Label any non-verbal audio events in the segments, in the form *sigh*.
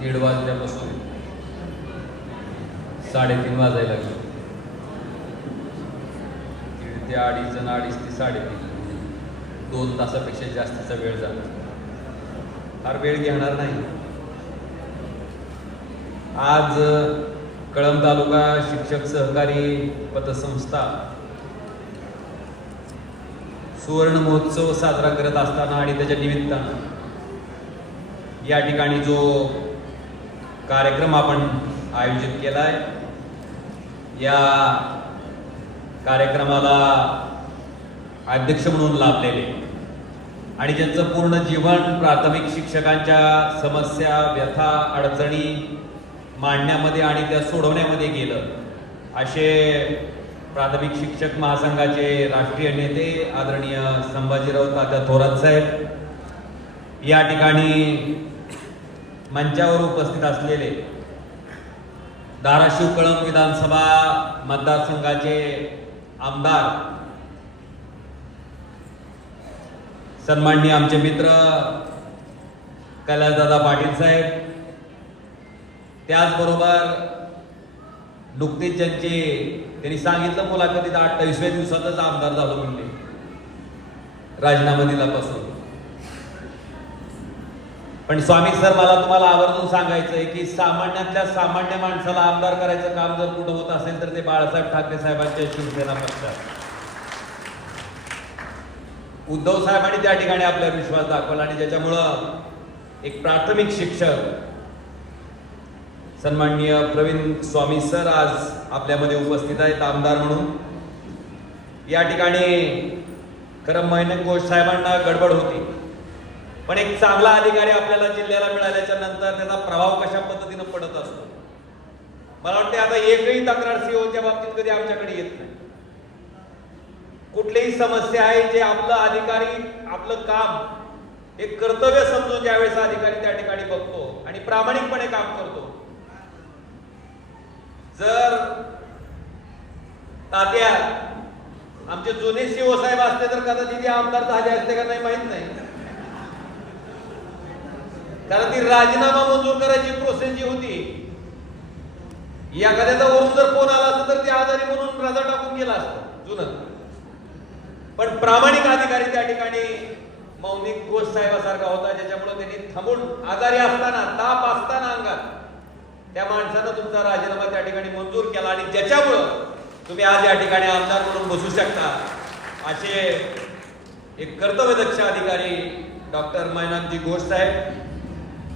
दीड वाजल्यापासून साडेतीन वाजायला लागले. दीड ते अडीच जण अडीच ते साडेतीन. दोन तासापेक्षा जास्तीचा वेळ झाला. फार वेळ घेणार नाही. आज कळंब तालुका शिक्षक सहकारी पतसंस्था सुवर्ण महोत्सव साजरा करत असताना आणि त्याच्या निमित्तानं या ठिकाणी जो कार्यक्रम आपण आयोजित केला आहे या कार्यक्रमाला अध्यक्ष म्हणून लाभलेले आणि ज्यांचं पूर्ण जीवन प्राथमिक शिक्षकांच्या समस्या व्यथा अडचणी मांडण्यामध्ये आणि त्या सोडवण्यामध्ये गेलं असे प्राथमिक शिक्षक महासंघाचे राष्ट्रीय नेते आदरणीय संभाजीराव तात्या थोरात साहेब. या ठिकाणी मंचावर उपस्थित असलेले धाराशिव कळंब विधानसभा मतदारसंघाचे आमदार सन्माननीय आमचे मित्र कैलासदादा पाटील साहेब त्याचबरोबर नुकतीच ज्यांचे त्यांनी सांगितलं मुलाखतीत अठ्ठावीसव्या दिवसातच आमदार झालो म्हणले राजीनामा दिल्यापासून. पण स्वामी सर मला तुम्हाला आवर्जून सांगायचं आहे की सामान्यातल्या सामान्य माणसाला आमदार करायचं काम जर कुठं होत असेल तर ते बाळासाहेब ठाकरे साहेबांच्या शिवसेना पक्षात उद्धव साहेबांनी त्या ठिकाणी आपला विश्वास दाखवला आणि ज्याच्यामुळं एक प्राथमिक शिक्षक सन्माननीय प्रवीण स्वामी सर आज आपल्यामध्ये उपस्थित आहेत आमदार म्हणून. या ठिकाणी खरं महिने घोष साहेबांना गडबड होती. पण एक चांगला अधिकारी आपल्याला जिल्ह्याला मिळाल्याच्या नंतर त्याचा प्रभाव कशा पद्धतीनं पडत असतो? मला वाटते आता एकही तक्रार सीओच्या बाबतीत कधी आमच्याकडे येत नाही. कुठलीही समस्या आहे जे आपलं अधिकारी आपलं काम एक कर्तव्य समजून ज्यावेळेस अधिकारी त्या ठिकाणी बघतो आणि प्रामाणिकपणे काम करतो. जर तात्या आमचे जुने सीओ साहेब असते तर कदाचित आमदार झाले असते का नाही माहीत नाही. कारण ती राजीनामा मंजूर करायची प्रोसेस जी होती एखाद्याचा वरून जर फोन आला असता तर ते आजारी म्हणून रजा टाकून गेला असत जुनं. पण प्रामाणिक अधिकारी त्या ठिकाणी मौनिक घोष साहेबासारखा होता ज्याच्यामुळे त्यांनी थांबून आजारी असताना ताप असताना अंगात त्या माणसानं तुमचा राजीनामा त्या ठिकाणी मंजूर केला आणि ज्याच्यामुळं तुम्ही आज या ठिकाणी आमदार म्हणून बसू शकता असे एक कर्तव्यदक्ष अधिकारी डॉक्टर मैनाकजी घोष साहेब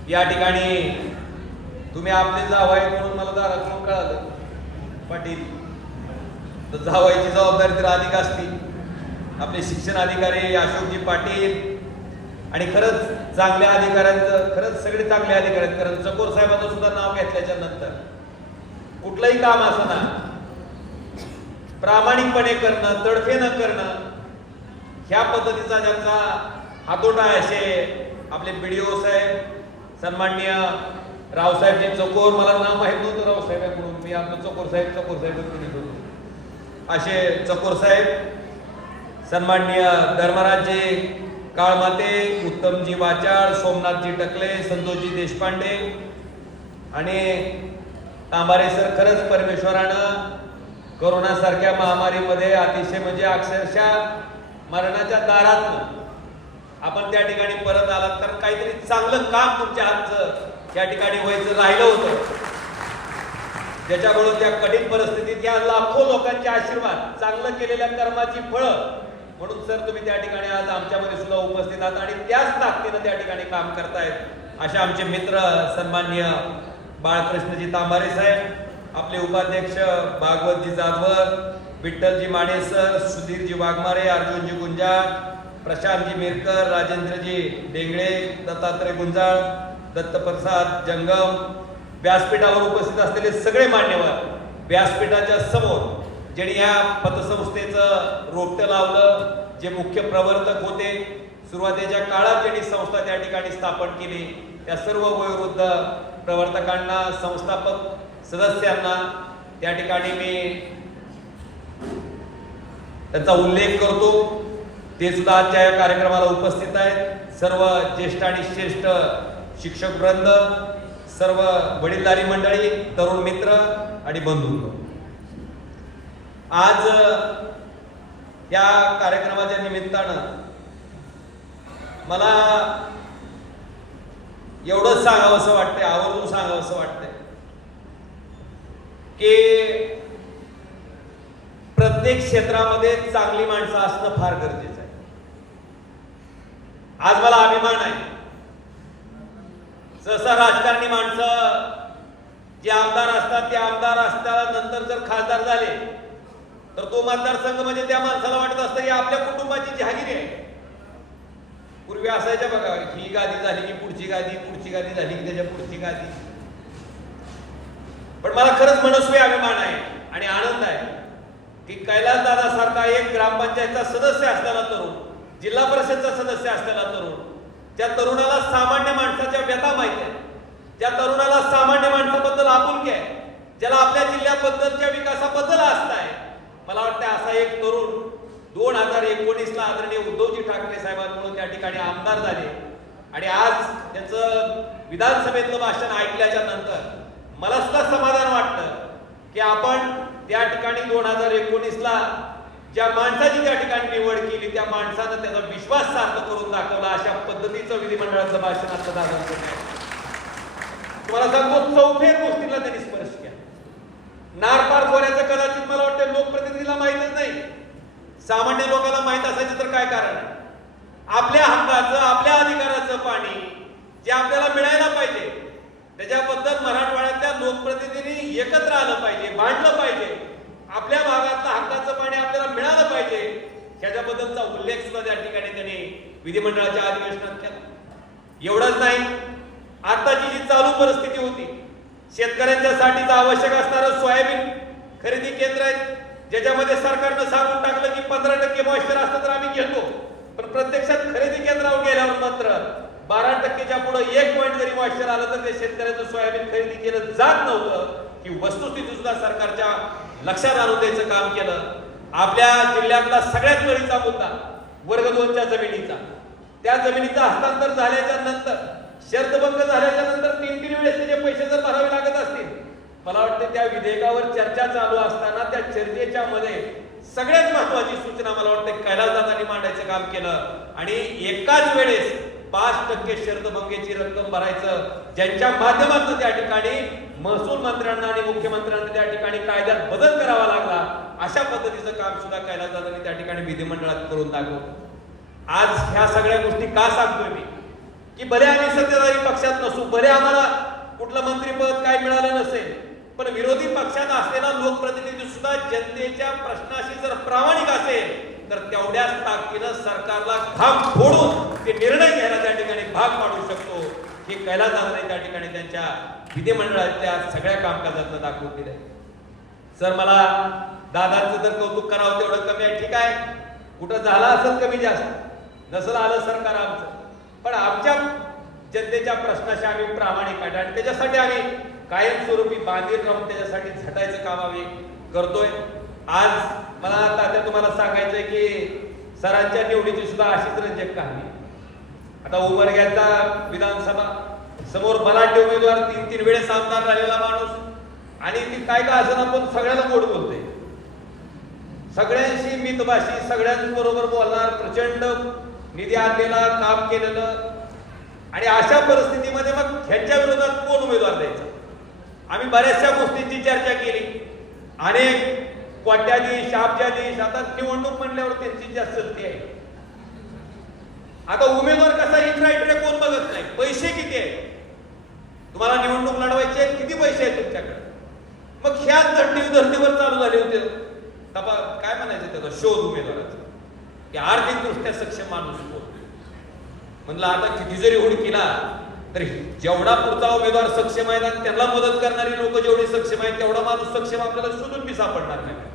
या ठिकाणी तुम्ही आपले जावाई म्हणून मला दारातून कळालं. पाटील तर जावायची जबाबदारी तर अधिक असती. आपले शिक्षण अधिकारी अशोकजी पाटील आणि खरंच चांगल्या अधिकाऱ्यांचं खरंच सगळे चांगले अधिकारी आहेत कारण चकोर साहेबांचं सुद्धा नाव घेतल्याच्या नंतर कुठलंही काम असं ना प्रामाणिकपणे करणं तडफे न करणं ह्या पद्धतीचा ज्यांचा हातोटा आहे असे आपले ओ साहेब सन्माननीय रावसाहेबजी चकोर मला नाव माहीत नव्हतं रावसाहेब आहे म्हणून मी आपलं चकोर साहेब चकोर साहेब म्हणत होतो असे चकोर साहेब सन्माननीय धर्मराजजी काळमाते उत्तमजी वाचाळ सोमनाथजी टकले संतोषजी देशपांडे आणि तांबारे सर खरंच परमेश्वरानं कोरोनासारख्या महामारीमध्ये अतिशय म्हणजे अक्षरशः मरणाच्या दारात आपण त्या ठिकाणी परत आलात कारण काहीतरी चांगलं काम तुमच्या हातचं त्या ठिकाणी व्हायचं राहिलं होतं. ज्याच्याकडून त्या कठीण परिस्थितीत या लाखो लोकांचे आशीर्वाद चांगलं केलेल्या कर्माची फळं. म्हणून सर तुम्ही त्या ठिकाणी आज आमच्यामध्ये सुद्धा उपस्थित आहात आणि त्याच ताकदीनं त्या ठिकाणी काम करतायत. असे आमचे मित्र सन्मान्य बाळकृष्णजी तांबारे साहेब आपले उपाध्यक्ष भागवतजी जाधवर विठ्ठलजी माने सर सुधीरजी वाघमारे अर्जुनजी गुंजाळ प्रशांतजी मेरकर राजेंद्रजी डेंगळे दत्तात्रय गुंजाळ दत्तप्रसाद जंगम व्यासपीठावर उपस्थित असलेले सगळे मान्यवर व्यासपीठाच्या समोर ज्यांनी या पतसंस्थेचं रोपटं लावलं जे मुख्य प्रवर्तक होते सुरुवातीच्या काळात ज्यांनी संस्था त्या ठिकाणी स्थापन केली. त्या सर्व वयोवृद्ध प्रवर्तकांना संस्थापक सदस्यांना त्या ठिकाणी मी त्यांचा उल्लेख करतो. ते सुद्धा आजच्या या कार्यक्रमाला उपस्थित आहेत. सर्व ज्येष्ठ आणि श्रेष्ठ शिक्षक वृंद सर्व वडीलधारी मंडळी तरुण मित्र आणि बंधू. आज या कार्यक्रमाच्या निमित्तानं मला एवढंच सांगावं असं वाटतंय आवर्जून सांगावं असं वाटतंय की प्रत्येक क्षेत्रामध्ये चांगली माणसं असणं फार गरजेचं आज मला अभिमान आहे. जसं राजकारणी माणसं जे आमदार असतात ते आमदार असल्यानंतर जर खासदार झाले तर तो मतदारसंघ म्हणजे त्या माणसाला वाटत असतं की आपल्या कुटुंबाची जहागिरी आहे. पूर्वी असायच्या बघा ही गादी झाली की पुढची गादी पुढची गादी झाली की त्याच्या पुढची गादी. पण मला खरंच मनस्वी अभिमान आहे आणि आनंद आहे की कैलास एक ग्रामपंचायतचा सदस्य असताना तरुण जिल्हा परिषदचा सदस्य असलेला तरुण त्या तरुणाला सामान्य माणसाच्या व्यथा माहिती आहे. त्या तरुणाला सामान्य माणसाबद्दल आपुलकी आहे. ज्याला आपल्या जिल्ह्याबद्दलच्या विकासाबद्दल आस्था आहे. मला वाटतं असा एक तरुण दोन हजार एकोणीसला आदरणीय उद्धवजी ठाकरे साहेबांमुळे त्या ठिकाणी आमदार झाले. आणि आज त्यांचं विधानसभेतलं भाषण ऐकल्याच्या नंतर मला सुद्धा समाधान वाटतं की आपण त्या ठिकाणी दोन हजार एकोणीसला ज्या माणसाची त्या ठिकाणी निवड केली त्या माणसानं त्याचा विश्वास सार्थ करून दाखवला अशा पद्धतीचं विधिमंडळाचं भाषण आता दादा तुम्हाला सांगतो चौफेर गोष्टीला त्यांनी स्पर्श केला. नारपार खोऱ्याचं कदाचित मला वाटतं लोकप्रतिनिधीला माहीतच नाही. सामान्य लोकांना माहीत असायचं तर काय कारण आहे? आपल्या हक्काचं आपल्या अधिकाराचं पाणी जे आपल्याला मिळायला पाहिजे त्याच्याबद्दल मराठवाड्यातल्या लोकप्रतिनिधींनी एकत्र आलं पाहिजे भांडलं पाहिजे. आपल्या भागातलं हक्काचं पाणी आपल्याला मिळालं पाहिजे. ह्याच्याबद्दलचा उल्लेख सुद्धा त्या ठिकाणी त्यांनी विधिमंडळाच्या अधिवेशनात केला. एवढंच नाही आताची जी चालू परिस्थिती होती शेतकऱ्यांच्यासाठीच आवश्यक असणारं सोयाबीन खरेदी केंद्र आहे ज्याच्यामध्ये सरकारनं सांगून टाकलं की पंधरा टक्के मॉइश्चर असतं तर आम्ही घेतो. पण प्रत्यक्षात खरेदी केंद्रावर गेल्यावर मात्र बारा टक्केच्या पुढे एक पॉईंट जरी मॉइश्चर आलं तर ते शेतकऱ्याचं सोयाबीन खरेदी केलं जात नव्हतं ही वस्तुस्थिती सुद्धा सरकारच्या लक्षात आणून द्यायचं काम केलं. आपल्या जिल्ह्यातला सगळ्यात वरीचा मुद्दा वर्ग दोनच्या जमिनीचा. त्या जमिनीचा हस्तांतर झाल्याच्यानंतर शर्तभंग झाल्याच्यानंतर तीन तीन वेळेस त्याचे पैसे जर भरावे लागत असतील मला वाटतं त्या विधेयकावर चर्चा चालू असताना त्या चर्चेच्या मध्ये सगळ्यात महत्वाची सूचना मला वाटतं कैलासदादांनी मांडायचं काम केलं. आणि एकाच वेळेस पाच टक्के शर्तभंगेची रक्कम भरायचं. ज्यांच्या माध्यमातून त्या ठिकाणी महसूल मंत्र्यांना आणि मुख्यमंत्र्यांना त्या ठिकाणी कायद्यात बदल करावा लागला अशा पद्धतीचं काम सुद्धा कैलासदादांनी त्या ठिकाणी विधिमंडळात करून दाखवतो आज ह्या सगळ्या गोष्टी का सांगतोय मी? की भले आम्ही सत्ताधारी पक्षात नसू भले आम्हाला कुठलं मंत्रीपद काय मिळालं नसेल पण विरोधी पक्षात असलेला लोकप्रतिनिधी सुद्धा जनतेच्या प्रश्नाशी जर प्रामाणिक असेल तर तेवढ्याच ताकदीनं सरकारला घाम फोडून ते निर्णय घ्यायला त्या ठिकाणी भाग पाडू शकतो. हे कैलासदादाने त्या ठिकाणी त्यांच्या विधिमंडळाच्या सगळ्या कामकाजातलं दाखवून दिलंय. सर मला दादांचं जर कौतुक करावं तेवढं कमी आहे ठीक आहे. कुठं झालं असेल कमी जास्त. नसलं आलं सरकार आमचं. पण आमच्या जनतेच्या प्रश्नाशी आम्ही प्रामाणिक आहे आणि त्याच्यासाठी आम्ही कायमस्वरूपी बांधील राहून त्याच्यासाठी झटायचं काम आम्ही करतोय. आज मला आता तुम्हाला सांगायचंय की सरांच्या निवडीची सुद्धा अशीच रंजक कहाणी. आता उमरग्याचा विधानसभा समोर बलाढ्य उमेदवार तीन तीन वेळेस आमदार राहिलेला माणूस आणि ती काय का असं आपण सगळ्याला गोड बोलते सगळ्यांशी मितभाषी सगळ्यांबरोबर बोलणार प्रचंड निधी आणलेला काम केलेलं. आणि अशा परिस्थितीमध्ये मग ह्यांच्या विरोधात कोण उमेदवार द्यायचा? आम्ही बऱ्याचशा गोष्टींची चर्चा केली. अनेक कोट्याधीश अब्जाधीश आता निवडणूक म्हणल्यावर त्यांची जास्त आहे. आता उमेदवार कसा ही क्रायटेरिया कोण बघत नाही. पैसे किती आहेत? तुम्हाला निवडणूक लढवायची आहे किती पैसे आहेत तुमच्याकडे? मग ह्याच धरती धर्तीवर चालू झाले होते. तपा काय म्हणायचं त्याचा शोध उमेदवाराचा. की आर्थिकदृष्ट्या सक्षम माणूस कोण? म्हणलं आता किती जरी हुडकीला तरी जेवढा पुढचा उमेदवार सक्षम आहे ना त्यांना मदत करणारी लोक जेवढे सक्षम आहेत तेवढा माणूस सक्षम आपल्याला शोधून बी सापडणार नाही.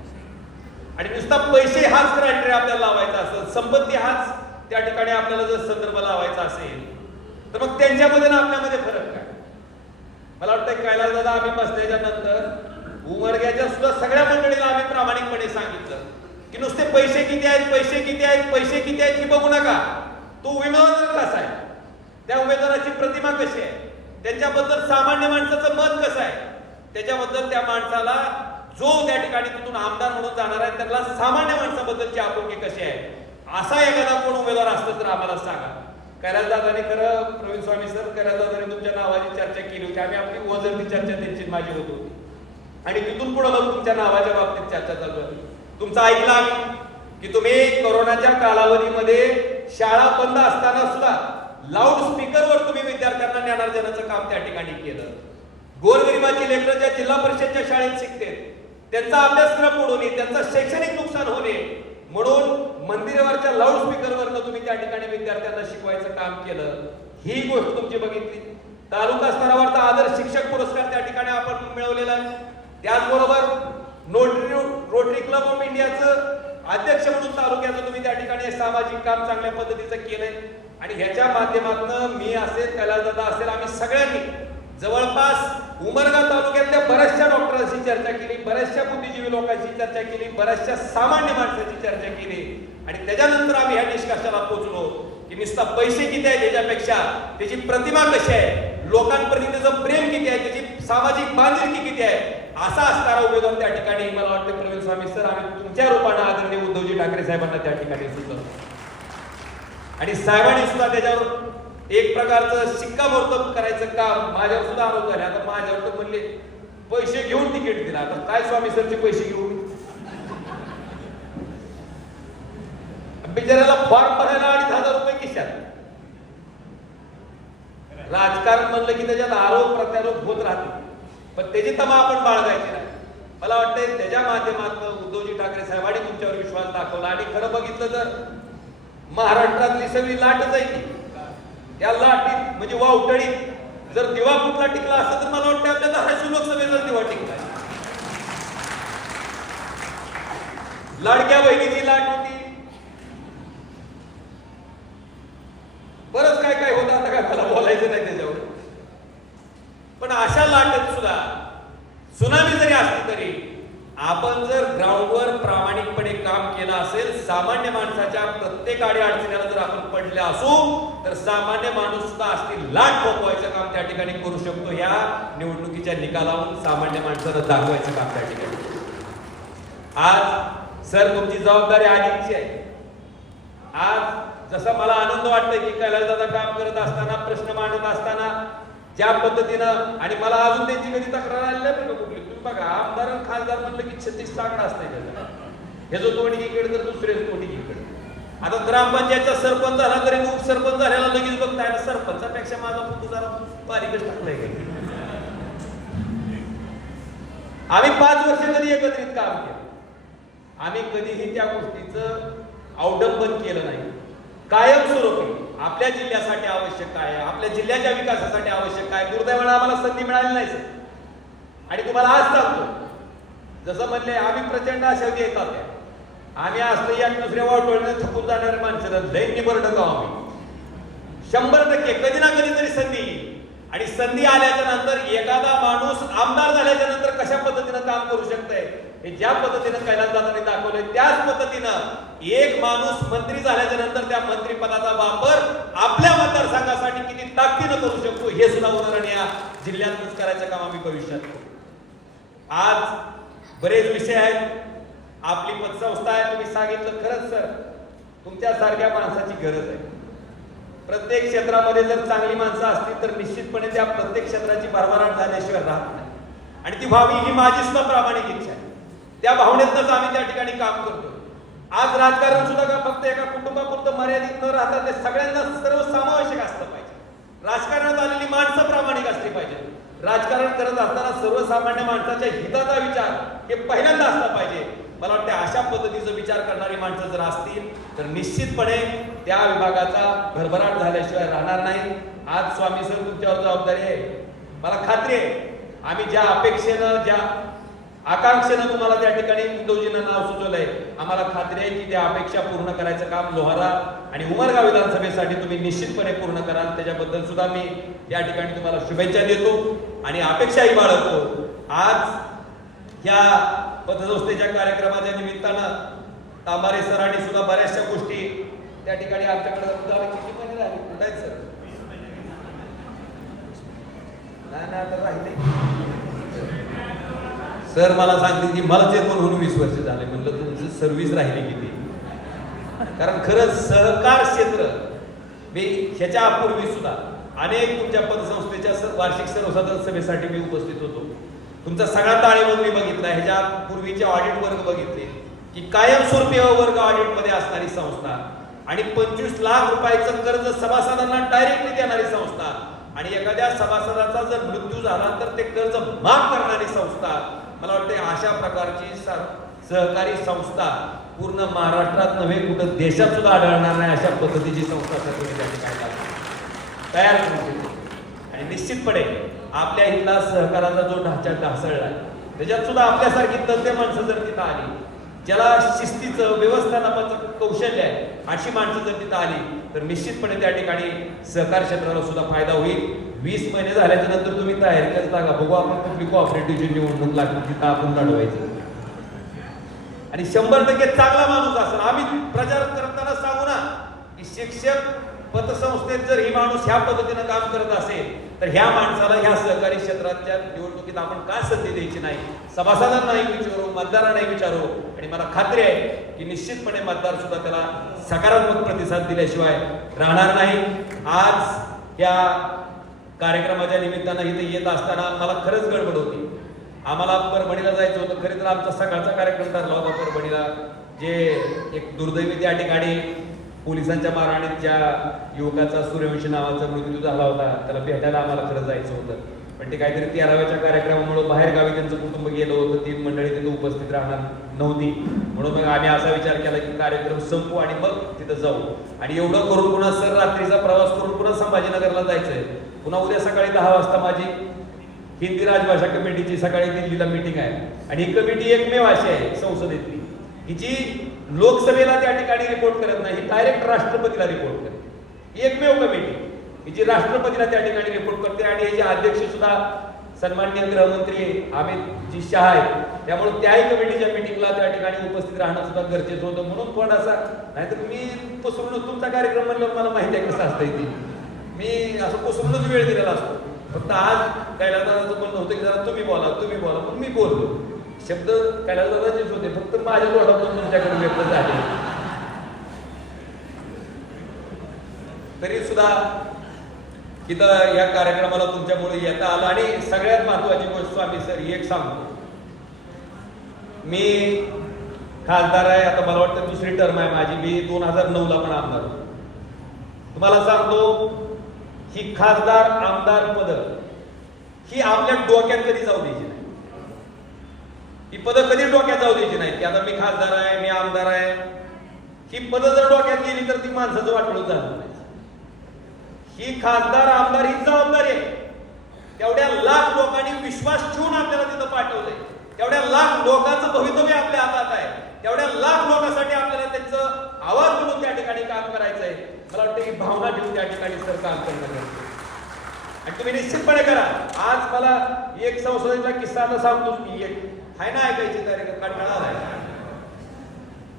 आणि नुसता पैसे हाच क्रायटेरिया आपल्याला लावायचा असेल संपत्ती हाच त्या ठिकाणी आपल्याला जर संदर्भ लावायचा असेल तर मग त्यांच्यामध्ये ना आपल्यामध्ये फरक काय? मला वाटतं कैलास दादा आम्ही बसल्याच्या नंतर उमरग्याच्या सुद्धा सगळ्या मंडळीला आम्ही प्रामाणिकपणे सांगितलं की नुसते पैसे किती आहेत पैसे किती आहेत पैसे किती आहेत हे बघू नका. तो उमेदवार कसा आहे? त्या उमेदवाराची प्रतिमा कशी आहे? त्यांच्याबद्दल सामान्य माणसाचं मत कसं आहे? त्याच्याबद्दल त्या माणसाला जो त्या ठिकाणी तिथून आमदार म्हणून जाणार आहे त्याला सामान्य माणसाबद्दलची आपुलकी कशी आहे? असा एखादा कोण उमेदवार असतं तर आम्हाला सांगा. कैलासदादाने खरं प्रवीण स्वामी सर कैलासदादाने तुमच्या नावाची चर्चा केली होती. आम्ही आपली वजनची चर्चा त्यांची माझी होत होती. आणि तिथून पुढे मग तुमच्या नावाच्या बाबतीत चर्चा चालू होती. तुमचं ऐकलं आम्ही की तुम्ही कोरोनाच्या कालावधीमध्ये शाळा बंद असताना सुद्धा लाऊड स्पीकरवर तुम्ही विद्यार्थ्यांना ज्ञानार्जनाचं काम त्या ठिकाणी केलं. गोरगरिबाची लेकरं ज्या जिल्हा परिषदच्या शाळेत शिकते त्यांचा अभ्यासक्रम बुडू त्यांचं शैक्षणिक नुकसान होणे म्हणून मंदिरावरच्या लाऊडस्पीकरवरनं तुम्ही त्या ठिकाणी विद्यार्थ्यांना शिकवायचं काम केलं ही गोष्ट तुमची बघितली. तालुका स्तरावरचा आदर्श शिक्षक पुरस्कार त्या ठिकाणी आपण मिळवलेला आहे. त्याचबरोबर नोटरी रोटरी क्लब ऑफ इंडियाचं अध्यक्ष म्हणून तालुक्याचं तुम्ही त्या ठिकाणी सामाजिक काम चांगल्या पद्धतीचं केलंय. आणि ह्याच्या माध्यमातून मी असेल कैलासदादा असेल आम्ही सगळ्यांनी जवळपास उमरगाव तालुक्यातल्या बऱ्याचशा डॉक्टरांशी चर्चा केली बऱ्याचशा बुद्धिजीवी लोकांशी चर्चा केली बऱ्याचशा सामान्य माणसाची चर्चा केली. आणि त्याच्यानंतर आम्ही ह्या निष्कर्षाला पोहोचलो की नुसता पैसे किती आहेत त्याच्यापेक्षा त्याची प्रतिमा कशी आहे लोकांप्रती त्याचं प्रेम किती आहे त्याची सामाजिक बांधिलकी किती आहे असा असणारा उमेदवार त्या ठिकाणी. मला वाटतं प्रवीण स्वामी सर आम्ही तुमच्या रूपानं आदरणीय उद्धवजी ठाकरे साहेबांना त्या ठिकाणी सुचवलं आणि साहेबांनी सुद्धा त्याच्यावर एक प्रकारचं शिक्कामोर्तब करायचं काम माझ्यावर सुद्धा आरोप झाले. आता माझ्यावर तर म्हणले पैसे घेऊन तिकीट दिला. आता काय स्वामी सरचे पैसे घेऊन? बिचाऱ्याला फॉर्म भरायला अडीच हजार रुपये खिशात. राजकारण म्हणलं की त्याच्यात आरोप प्रत्यारोप होत राहते पण त्याची तमा आपण बाळगायची नाही. मला वाटतंय त्याच्या माध्यमातून उद्धवजी ठाकरे साहेबांनी तुमच्यावर विश्वास दाखवला आणि खरं बघितलं तर महाराष्ट्रातली सगळी लाटच आहे ती. त्या लाटीत म्हणजे वावटळीत जर दिवा कुठला टिकला असता तर मला वाटतं आपल्या धाराशिव लोकसभेचा दिवा टिकला लाडक्या बहिणीची लाट होती. बरंच काय काय होतं आता काय मला बोलायचं नाही त्याच्यावर. पण अशा लाटेत सुद्धा सुनामी जरी असली तरी आपण जर ग्राउंडवर प्रामाणिकपणे काम केलं असेल सामान्य माणसाच्या प्रत्येक आडी अडचणीला जर आपण पडले असू तर सामान्य माणूस सुद्धा असतील लाट पोपवायचं काम त्या ठिकाणी करू शकतो. या निवडणुकीच्या निकालावरून सामान्य माणसाला दाखवायचं काम त्या ठिकाणी. आज सर तुमची जबाबदारी आधीची आहे. आज जसा मला आनंद वाटतोय की कैलासदादा काम करत असताना प्रश्न मांडत असताना ज्या पद्धतीनं आणि मला अजून त्यांची कधी तक्रार आली नाही बरं कुठली? तुम्ही बघा आमदार आणि खासदार म्हणलं की छत्तीस साकडा असते त्याचा. हे जो तोंडी इकडे तर दुसरे तोंडी इकडे. आता ग्रामपंचायतचा सरपंच झाला तरी उपसरपंच झाल्याला लगेच बघताय ना सरपंचापेक्षा माझा मुद्दा जरा बारीकच टाकलाय का? आम्ही पाच वर्ष कधी एकत्रित काम केलं? आम्ही कधीही त्या गोष्टीचं अवडंबन केलं नाही. कायमस्वरूपी. आपल्या जिल्ह्यासाठी आवश्यक आहे आपल्या जिल्ह्याच्या विकासासाठी आवश्यक आहे. दुर्दैवाला आम्हाला संधी मिळाली नाही सर. आणि तुम्हाला आज सांगतो जसं म्हणले आम्ही प्रचंड अशा येतात आम्ही असतो या दुसऱ्या वाटोळीने थकून जाणाऱ्या माणसं दैन्य बरं टाकू आम्ही. शंभर टक्के कधी ना कधी तरी संधी आणि संधी आल्याच्यानंतर एखादा माणूस आमदार झाल्याच्यानंतर कशा पद्धतीनं काम करू शकतंय? हे ज्या पद्धतीनं कैलासदादांनी दाखवलंय त्याच पद्धतीनं एक माणूस मंत्री झाल्याच्यानंतर त्या मंत्रीपदाचा वापर आपल्या मतदारसंघासाठी किती ताकदीनं करू शकतो हे सुद्धा उदाहरण या जिल्ह्यातच करायचं काम आम्ही भविष्यात करू. आज बरेच विषय आहेत. आपली पतसंस्था आहे तुम्ही सांगितलं खरंच सर. तुमच्यासारख्या माणसाची गरज आहे. प्रत्येक क्षेत्रामध्ये जर चांगली माणसं असतील तर निश्चितपणे त्या प्रत्येक क्षेत्राची भरभराट झाल्याशिवाय राहत नाही. आणि ती व्हावी ही माझी सुद्धा प्रामाणिक इच्छा आहे. त्या भावनेतच आम्ही त्या ठिकाणी काम करतो आज राजकारण सुद्धा का फक्त एका कुटुंबापुरतं मर्यादित न राहता ते सगळ्यांना सर्वसमावेशक असलं पाहिजे. राजकारणात आलेली माणसं प्रामाणिक असली पाहिजे राजकारण करत असताना सर्वसामान्य माणसाच्या हिताचा विचार हे पहिल्यांदा असला पाहिजे. मला वाटतं अशा पद्धतीचा विचार करणारी माणसं जर असतील तर निश्चितपणे त्या विभागाचा भरभराट झाल्याशिवाय राहणार नाही. आज स्वामी सर तुमच्यावर जबाबदारी आहे. मला खात्री आहे आम्ही ज्या अपेक्षेनं ज्या आकांक्षेनं तुम्हाला त्या ठिकाणी उद्धवजींना नाव सुचवलंय. आम्हाला खात्री आहे की त्या अपेक्षा पूर्ण करायचं काम लोहारा आणि उमरगाव विधानसभेसाठी तुम्ही निश्चितपणे पूर्ण कराल. त्याच्याबद्दल सुद्धा मी या ठिकाणी तुम्हाला शुभेच्छा देतो. आणि अपेक्षाही बाळगतो. आज या पथसंस्थेच्या कार्यक्रमाच्या निमित्तानं तांबारे सरांनी सुद्धा बऱ्याचशा गोष्टी त्या ठिकाणी आमच्याकडे किती महिने राहिले कुठे सर? नाही, आता राहिले सर मला सांगते की मला चेअरमन म्हणून वीस वर्ष झाले. म्हणलं तुमची सर्व्हिस राहिली किती? कारण खरंच सहकार क्षेत्र मी ह्याच्या पूर्वी सुद्धा अनेक तुमच्या पतसंस्थेच्या वार्षिक सर्वसाधारण सभेसाठी मी उपस्थित होतो. तुमचा सगळा ताळेबंद मी बघितला ह्याच्या पूर्वीचे ऑडिट वर्ग बघितले की कायमस्वरूपी वर्ग ऑडिटमध्ये असणारी संस्था आणि पंचवीस लाख रुपयाचं कर्ज सभासदांना डायरेक्टली देणारी संस्था आणि एखाद्या सभासदाचा जर मृत्यू झाला तर ते कर्ज माफ करणारी संस्था मला वाटते अशा प्रकारची सहकारी संस्था पूर्ण महाराष्ट्रात नव्हे कुठं देशात सुद्धा आढळणार नाही अशा पद्धतीची संस्था सर तुम्ही त्या ठिकाणी तयार करून आणि निश्चितपणे आपल्या इथला सहकाराचा जो ढाचा ढासळला आहे, त्याच्यात सुद्धा आपल्यासारखी तज्ञ माणसं जर तिथं आली ज्याला शिस्तीचं व्यवस्थापनाचं कौशल्य आहे अशी माणसं जर तिथं आली तर निश्चितपणे त्या ठिकाणी सहकार क्षेत्राला सुद्धा फायदा होईल. वीस महिने झाल्याच्यानंतर तुम्ही तयारीच लागा बघू आपण कुठली कॉपरेटिव्हची निवडणूक लागली तिथं आपण लढवायचं. आणि शंभर टक्के चांगला माणूस असणार आम्ही प्रचार करताना सांगू ना की शिक्षक पतसंस्थेत जर ही माणूस ह्या पद्धतीनं काम करत असेल तर ह्या माणसाला ह्या सहकारी क्षेत्राच्या निवडणुकीत आपण का संधी द्यायची नाही? सभासदांनाही विचारू मतदारांनाही विचारू. आणि मला खात्री आहे की निश्चितपणे मतदार सुद्धा त्याला सकारात्मक प्रतिसाद दिल्याशिवाय राहणार नाही. आज या कार्यक्रमाच्या निमित्तानं इथे येत असताना मला खरंच गडबड होती. आम्हाला परभणीला जायचं होतं. खरी तर आमचा सकाळचा कार्यक्रम ठरला होता परभणीला जे एक दुर्दैवी त्या ठिकाणी पोलिसांच्या मारहाणीत ज्या युवकाचा सूर्यवंशी नावाचा मृत्यू झाला होता. त्याला भेटायला आम्हाला खरं जायचं होतं. पण ते काहीतरी तेराव्याच्या कार्यक्रमामुळे बाहेर गावी त्यांचं कुटुंब गेलं होतं. ती मंडळी तिथं उपस्थित राहणार नव्हती. म्हणून मग आम्ही असा विचार केला की कार्यक्रम संपू आणि मग तिथं जाऊ. आणि एवढं करून पुन्हा सर रात्रीचा प्रवास करून पुन्हा संभाजीनगरला जायचंय. पुन्हा उद्या सकाळी दहा वाजता माझी हिंदी राजभाषा कमिटीची सकाळी दिल्लीला मीटिंग आहे. आणि ही कमिटी एकमेव अशी आहे संसदेतली. की जी लोकसभेला त्या ठिकाणी रिपोर्ट करत नाही डायरेक्ट राष्ट्रपतीला रिपोर्ट करते. ही एकमेव कमिटी. की जी राष्ट्रपतीला त्या ठिकाणी रिपोर्ट करते आणि याचे अध्यक्ष सुद्धा सन्माननीय गृहमंत्री अमित जी शहा आहेत. त्यामुळे त्याही कमिटीच्या मिटिंगला त्या ठिकाणी उपस्थित राहणं सुद्धा गरजेचं होतं म्हणून थोडासा नाहीतर मी पसरूनच तुमचा कार्यक्रम म्हणल्यावर मला माहिती आहे कसं असतं इथे. मी असं पसरूनच वेळ दिलेला असतो. फक्त आज कैलासदादाचं म्हणणं होतं की जरा तुम्ही बोला तुम्ही बोला पण मी बोललो. शब्द कैलासदादाचेच होते फक्त माझ्या तोंडातून तुमच्याकडे व्यक्त झाले. तरी सुद्धा इथं या कार्यक्रमाला तुमच्यामुळे येता आलं आणि सगळ्यात महत्वाची गोष्ट स्वामी सर ही एक सांगतो. मी खासदार आहे आता मला वाटतं दुसरी टर्म आहे माझी. मी दोन हजार नऊ ला पण आमदार तुम्हाला सांगतो ही खासदार आमदार पद. ही आपल्या डोक्यात कधी जाऊ द्यायची नाही. ही पद कधी डोक्यात जाऊ द्यायची नाही. की आता मी खासदार आहे मी आमदार आहे. ही पद जर डोक्यात गेली तर ती माणसाचं वाटलं झालं नाही. ही खासदार आमदार ही जबाबदारी आहे. तेवढ्या लाख लोकांनी विश्वास ठेवून आपल्याला तिथं पाठवलंय. तेवढ्या लाख लोकांचं भवितव्य आपल्या हातात आहे. तेवढ्या लाख लोकांसाठी आपल्याला त्यांचं आवाज म्हणून त्या ठिकाणी काम करायचं आहे मला वाटतं ही भावना ठेवून त्या ठिकाणी सर काम करणं गरजेचं आणि तुम्ही निश्चितपणे करा. आज मला एक संसदेचा किस्सा आता सांगतो मी एक. आहे ना ऐकायची कार्यक्रम कंटाळा आलाय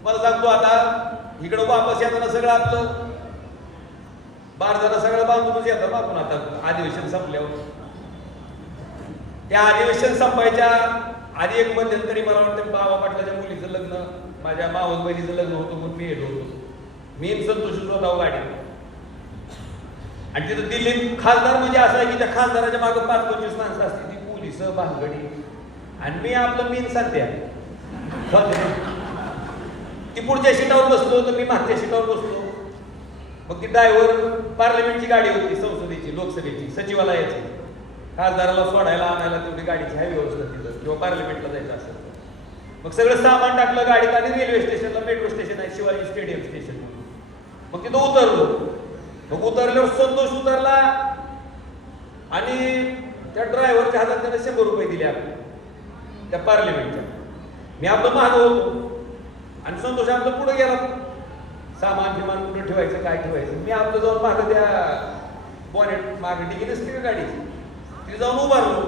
मला सांगतो आता इकडं वापस येताना सगळं आपलं. बारदाना सगळं बांधूनच येतं आपण आता अधिवेशन संपल्यावर. त्या अधिवेशन संपायच्या आधी एक मध्यंतरी मला वाटतं बाबा पाटलाच्या मुलीचं लग्न माझ्या मावस बहिणीचं लग्न होतं म्हणून मी येलो होतो. मी आणि संतोष हो गाडी. आणि तिथं दिल्लीत खासदार म्हणजे असं आहे की त्या खासदाराच्या मागे पाच पंचवीस माणसं असते ती पोलीस भानगडी. आणि मी आपलं मीन सध्या. ती पुढच्या शिटावर बसलो तर मी मागच्या शिटावर बसलो. मग ती ड्रायव्हर पार्लमेंटची गाडी होती संसदेची लोकसभेची सचिवालयाची. खासदाराला सोडायला आणायला तेवढी गाडीची आहे व्यवस्था तिथं किंवा पार्लमेंटला जायचं असेल. मग सगळं सामान टाकलं गाडीत आणि रेल्वे स्टेशनला मेट्रो स्टेशन आहे शिवाजी स्टेडियम स्टेशन मग तिथं उतरलो. मग उतरल्यावर संतोष उतरला आणि त्या ड्रायव्हरच्या हातात त्याने शंभर रुपये दिले आपले त्या पार्लिमेंटच्या मी आपलं मागं होतो. आणि संतोष आपलं पुढे गेला. सामान विमान कुठं ठेवायचं काय ठेवायचं? मी आपलं जाऊन मागं त्या बॉनेट मागे डिगी नसते का गाडीची? तिथे जाऊन उभारलो.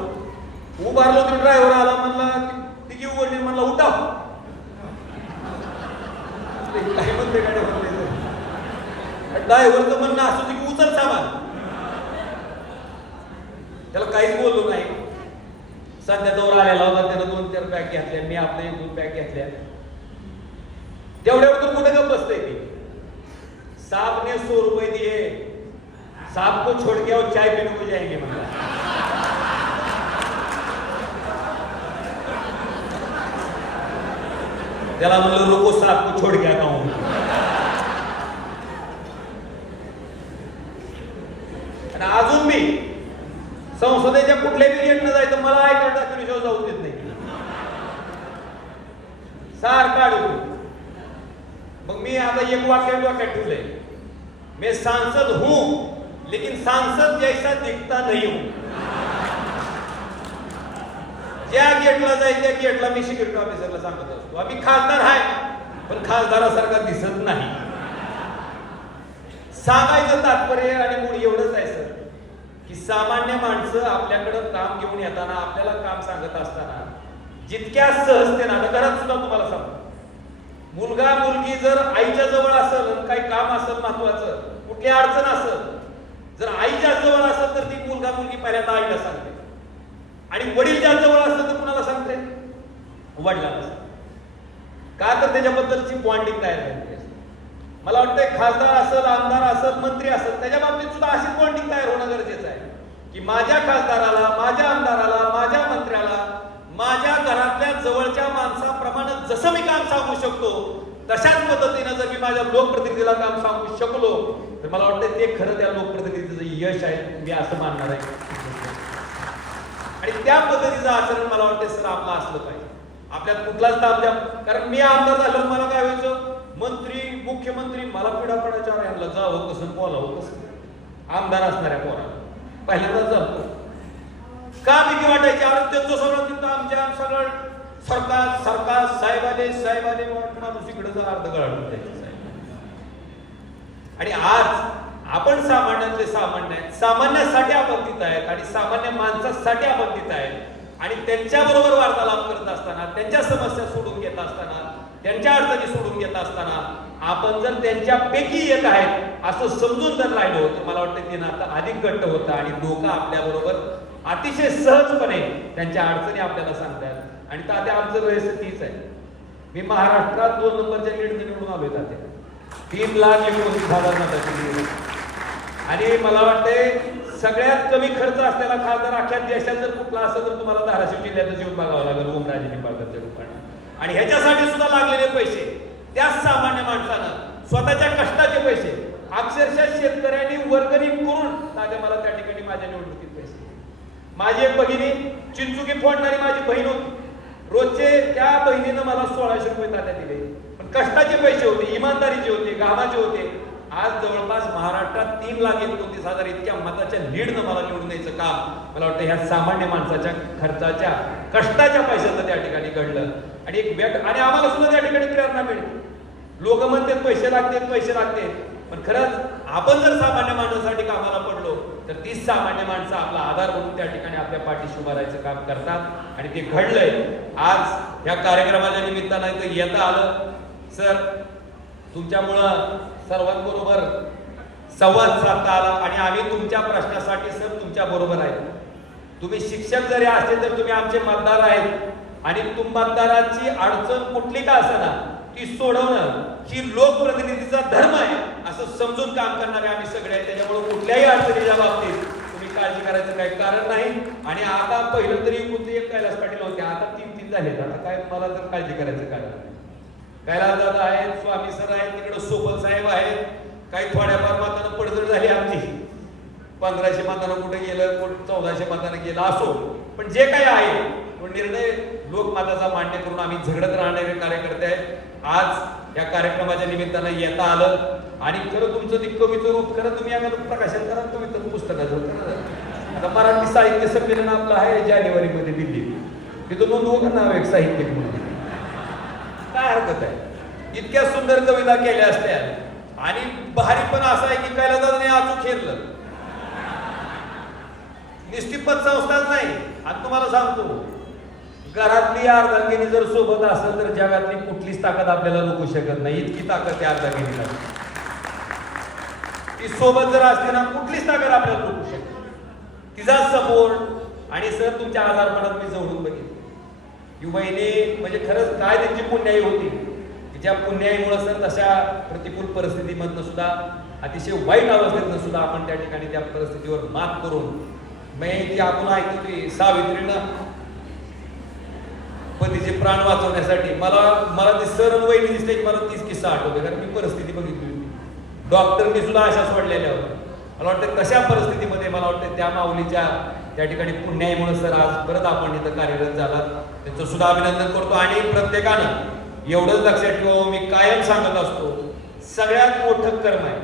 उभारलो तर ड्रायव्हर आला म्हणला डिगी उघडली म्हणला उठाव *laughs* काय म्हणते गाडी ड्रायव्हरचं म्हणणं असं होतं की उचल सामान. त्याला काहीच बोललो नाही. सध्या दौरा आलेला होता त्यानं दोन चार पॅक घेतल्या मी आपले एक दोन पॅक घेतल्या. तेवढ्यावर तू कुठे गप बसते ती? साहब ने सौ रुपए दिए साहब को छोड़ के और चाय पीने को जाएंगे मतलब त्याला म्हणलं रुको साहब को छोड़ के आता हूं आणि अजून मी संसदेच्या कुठल्या बी गेटनं जायचं मला आय कार्ड दाखवल्याशिवाय जाऊ देत नाही सारखा अडवतो मग मी आता एक वाक्य डोक्यात ठेवलंय मैं सांसद हूं लेकिन सांसद जैसा दिखता नहीं हूं। ज्या गेटला जाईल त्या गेटला मी सिक्युरिटी ऑफिसरला सांगत असतो. आम्ही खासदार आहे पण खासदारासारखा दिसत नाही. सांगायचं तात्पर्य आणि मूळ एवढंच आहे सर की सामान्य माणसं आपल्याकडं काम घेऊन येताना आपल्याला काम सांगत असताना जितक्या सहजतेनं आता घरात सुद्धा तुम्हाला सांगतो. मुलगा मुलगी जर आईच्या जवळ असेल काही काम असेल महत्वाचं कुठली अडचण असेल जर आईच्या जवळ असेल तर ती मुलगा मुलगी पहिल्यांदा आईला सांगते. आणि वडील ज्या जवळ असेल तर कुणाला सांगते? वडिलांना का तर त्याच्याबद्दलची बॉन्डिंग तयार झाली असते मला वाटतंय खासदार असेल आमदार असेल मंत्री असेल त्याच्या बाबतीत सुद्धा अशी बॉन्डिंग तयार होणं गरजेचं आहे. की माझ्या खासदाराला माझ्या आमदाराला माझ्या मंत्र्याला माझ्या घरातल्या जवळच्या माणसाप्रमाणे जसं मी काम सांगू शकतो तशाच पद्धतीनं जर मी माझ्या लोकप्रतिनिधीला काम सांगू शकलो मला वाटतं ते खरं त्या लोकप्रतिनिधीचं यश आहे मी असं मानणार आहे. आणि त्या पद्धतीचं आचरण मला वाटतं सर आपलं असलं पाहिजे. आपल्यात कुठलाच तामजाम कारण मी आमदार झालो मला काय व्हायचं? मंत्री मुख्यमंत्री मला पिढा पडायच्या यांना जावं कसं बोलावं कसं? आमदार असणाऱ्या पोराला पहिल्यांदाच जातो का भीती वाटायची? अरे त्यांचं सगळं तिथं आमच्या सगळं सरकार सरकार साहेबाने साहेबाने माणूस इकडे जर अर्ध गळाडून आणि आज आपण सामान्यातले सामान्य आहेत. सामान्यासाठी आपण तिथं आहेत आणि सामान्य माणसासाठी आपण तिथं आहेत. आणि त्यांच्याबरोबर वार्तालाप करत असताना त्यांच्या समस्या सोडून घेत असताना त्यांच्या अडचणी सोडून घेत असताना आपण जर त्यांच्यापैकी एक आहेत असं समजून जर राहिलो तर मला वाटतं ते नातं अधिक घट्ट होतं आणि लोक आपल्याबरोबर अतिशय सहजपणे त्यांच्या अडचणी आपल्याला सांगतात. आणि तात्या आमचं रहस्य तीच आहे. मी महाराष्ट्रात दोन नंबरच्या लीडने निवडून आलोय तात्या. तीन लाख एकोणतीस हजार मताची आणि मला वाटतंय सगळ्यात कमी खर्च असलेला खासदार अख्या देशात जर कुठला असं तर तुम्हाला धाराशिव जिल्ह्यातच येऊन बघावं लागेल ओमराजे निंबाळकरच्या रूपाने. आणि ह्याच्यासाठी सुद्धा लागलेले पैसे त्याच सामान्य माणसानं स्वतःच्या कष्टाचे पैसे अक्षरशः शेतकऱ्यांनी वर्गणी करून तात्या मला त्या ठिकाणी माझ्या निवडणुकीत पैसे माझी एक बहिणी चिंचुकी फोडणारी माझी बहीण होती. रोजचे त्या बहिणीनं मला सोळाशे रुपये तात्या दिले. कष्टाचे पैसे होते इमानदारीचे होते गावाचे होते. आज जवळपास महाराष्ट्रात तीन लाख एकोणतीस हजार इतक्या मताच्या लीडनं मला निवडून द्यायचं काम. मला वाटतं ह्या सामान्य माणसाच्या खर्चाच्या कष्टाच्या पैशाचं त्या ठिकाणी घडलं. आणि एक व्यक्त आणि आम्हाला सुद्धा त्या ठिकाणी प्रेरणा मिळते. लोक म्हणतात पैसे लागतात पैसे लागतात पण खरंच आपण जर सामान्य माणसासाठी कामाला पडलो तर तीच सामान्य माणसं आपला आधार म्हणून त्या ठिकाणी आपल्या पाठीशी उभं राहायचं काम करतात. आणि ते घडलंय. आज या कार्यक्रमाच्या निमित्तानं इथं येता आलं. सर तुमच्यामुळं सर्वांबरोबर संवाद साधता आला आणि आम्ही तुमच्या प्रश्नासाठी सर तुमच्या बरोबर आहे. तुम्ही शिक्षक जरी असले तर तुम्ही आमचे मतदार आहेत आणि तुम मतदाराची अडचण कुठली का असेना ती सोडवणं ही लोकप्रतिनिधीचा धर्म आहे असं समजून काम करणारे आम्ही सगळे आहेत. त्याच्यामुळे कुठल्याही अडचणीच्या बाबतीत तुम्ही काळजी करायचं काही कारण नाही. आणि आता पहिलं तरी कुठली एक कैलास पाटील होते आता तीन तीन झालेत. आता काय मला तर काळजी करायचं कारण नाही. दादा आहेत स्वामी सर आहेत तिकडे सोपल साहेब आहेत. काही थोड्याफार मातानं पडझड झाली आमची. पंधराशे मातानं कुठे गेलं कुठं चौदाशे मातानं गेलं असो. पण जे काही आहे तो निर्णय लोकमताचा मान्य करून आम्ही झगडत राहणारे कार्यकर्ते आहेत. आज या कार्यक्रमाच्या निमित्तानं येता आलं. आणि खरं तुमचं ते कवीचं रूप खरं तुम्ही आम्हाला प्रकाशन करा कवितं पुस्तकाचं करा. आता मराठी साहित्य संमेलन आपलं आहे जानेवारीमध्ये दिल्ली तिथं नोंदवू का नाव एक साहित्यिक म्हणून. काय हरकत आहे? इतक्या सुंदर कविता केल्या असत्या. आणि भारी पण असं आहे की कैलादाने अचूक खेळलं निश्चितपत संस्थाच नाही. आणि तुम्हाला सांगतो घरातली अर्धांगिनी जर सोबत असेल तर जगातली कुठलीच ताकद आपल्याला लुकू शकत नाही. इतकी ताकद त्या अर्धांगिनीला. ती सोबत जर असते ना कुठलीच ताकद आपल्याला लुकू शकत तिचा सपोर्ट आणि सर तुमच्या आजारपणात मी जवळून बघितलं. ही वहिनी म्हणजे खरंच काय त्यांची पुण्याई होती? की ज्या पुण्याईमुळं सर तशा प्रतिकूल परिस्थितीमधनं सुद्धा अतिशय वाईट अवस्थेतनं सुद्धा आपण त्या ठिकाणी त्या परिस्थितीवर मात करून मी ती आपण ऐकतो की सावित्रीनं पतीचे प्राण वाचवण्यासाठी मला मला ती सर वहिनी दिसते की मला तीच किस्सा आठवते कारण मी परिस्थिती बघितली होती. डॉक्टरनी सुद्धा अशा सोडलेल्या होत्या. मला वाटतं तशा परिस्थितीमध्ये मला वाटतं त्या माऊलीच्या त्या ठिकाणी पुण्याईमुळे सर आज परत आपण इथं कार्यरत झाला त्यांचं सुद्धा अभिनंदन करतो आणि प्रत्येकानं एवढंच लक्षात ठेवा मी कायम सांगत असतो सगळ्यात मोठं कर्म आहे.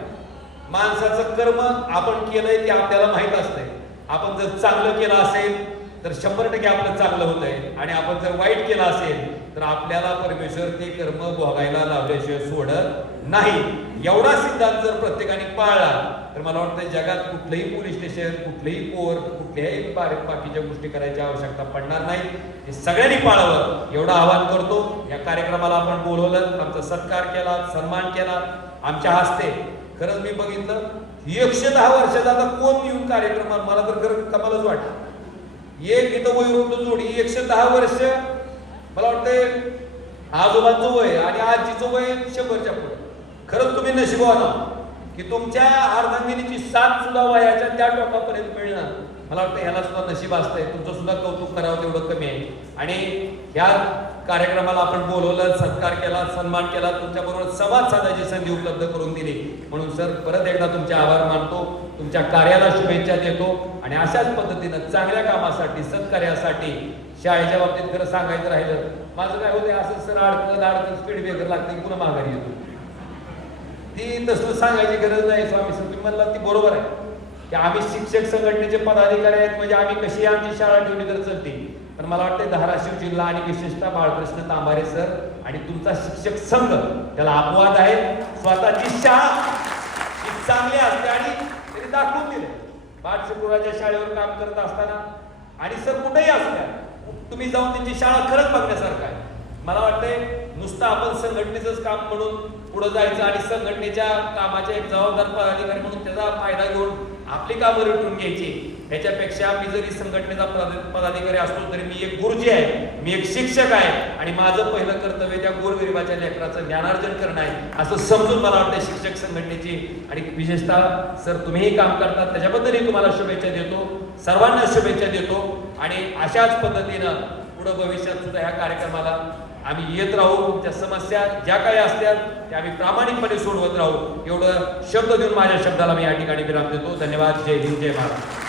माणसाचं कर्म आपण केलंय ते आपल्याला माहीत असतंय. आपण जर चांगलं केलं असेल तर शंभर टक्के आपलं चांगलं होत आहे आणि आपण जर वाईट केलं असेल तर आपल्याला परमेश्वर ते कर्म भोगायला लावल्याशिवाय सोडत नाही. एवढा सिद्धांत जर प्रत्येकाने पाळला तर मला वाटतं जगात कुठलंही पोलीस स्टेशन कुठलंही कोर्ट कुठल्याही बारीक बाकीच्या गोष्टी करायची आवश्यकता पडणार नाही. हे सगळ्यांनी पाळावं. एवढं आवाहन करतो. या कार्यक्रमाला आपण बोलवलं. आमचा सत्कार केला सन्मान केला. आमच्या हस्ते. खरंच मी बघितलं एकशे दहा वर्षाचा आता कोण येऊन कार्यक्रमात मला तर खरं कमालच वाटतं एक इथं वयोवृद्ध जोडी एकशे दहा वर्ष. मला वाटतंय आजोबांचं वय आणि आजीचं वय शंभरच्या पुढे. खरंच तुम्ही नशिबानं की तुमच्या अर्धांगिनीची साथ सुद्धा वयाच्या त्या टोकापर्यंत मिळणार. मला वाटतं ह्याला सुद्धा नशीब असतंय. तुमचं सुद्धा कौतुक करावं तेवढं कमी आहे. आणि ह्या कार्यक्रमाला आपण बोलवलं सत्कार केला सन्मान केला तुमच्याबरोबर संवाद साधायची संधी उपलब्ध करून दिली. म्हणून सर परत एकदा तुमचे आभार मानतो. तुमच्या कार्याला शुभेच्छा देतो. आणि अशाच पद्धतीनं चांगल्या कामासाठी सत्कार्यासाठी शाळेच्या बाबतीत खरं सांगायचं राहिलं माझं काय होतं असं सर अडकत अडकत स्पीड ब्रेकर लागते पुन्हा माघारी येतो. ती तसं सांगायची गरज नाही स्वामी सर. तुम्ही म्हणला ती बरोबर आहे. की आम्ही शिक्षक संघटनेचे पदाधिकारी आहेत म्हणजे आम्ही कशी आमची शाळा ठेवली तर चालते? पण मला वाटतं धाराशिव जिल्हा आणि विशेषतः बाळकृष्ण तांबारे सर आणि तुमचा शिक्षक संघ त्याला अपवाद आहे. स्वतःची शाळा चांगली असते आणि त्यांनी दाखवून दिले बाळशिकुराच्या शाळेवर काम करत असताना आणि सर कुठेही असल्या तुम्ही जाऊन त्यांची शाळा खरंच बघण्यासारखं आहे. मला वाटतंय नुसतं आपण संघटनेचंच काम म्हणून पुढे जायचं आणि संघटनेच्या कामाचे एक जबाबदार पदाधिकारी म्हणून त्याचा फायदा घेऊन आपली कामं रेटून घ्यायची? ह्याच्यापेक्षा मी जरी संघटनेचा पदाधिकारी असतो तरी मी एक गुरुजी आहे मी एक शिक्षक आहे आणि माझं पहिलं कर्तव्य त्या गोरगरिबाच्या लेकराचं ज्ञानार्जन करणं आहे असं समजून मला वाटतं शिक्षक संघटनेची. आणि विशेषतः सर तुम्हीही काम करतात त्याच्याबद्दलही तुम्हाला शुभेच्छा देतो. सर्वांना शुभेच्छा देतो. आणि अशाच पद्धतीनं पुढं भविष्यात सुद्धा ह्या कार्यक्रमाला आम्ही येत राहू तुमच्या समस्या ज्या काही असतात त्या आम्ही प्रामाणिकपणे सोडवत राहू. एवढं शब्द देऊन माझ्या शब्दाला मी या ठिकाणी विराम देतो. धन्यवाद. जय हिंद जय महाराज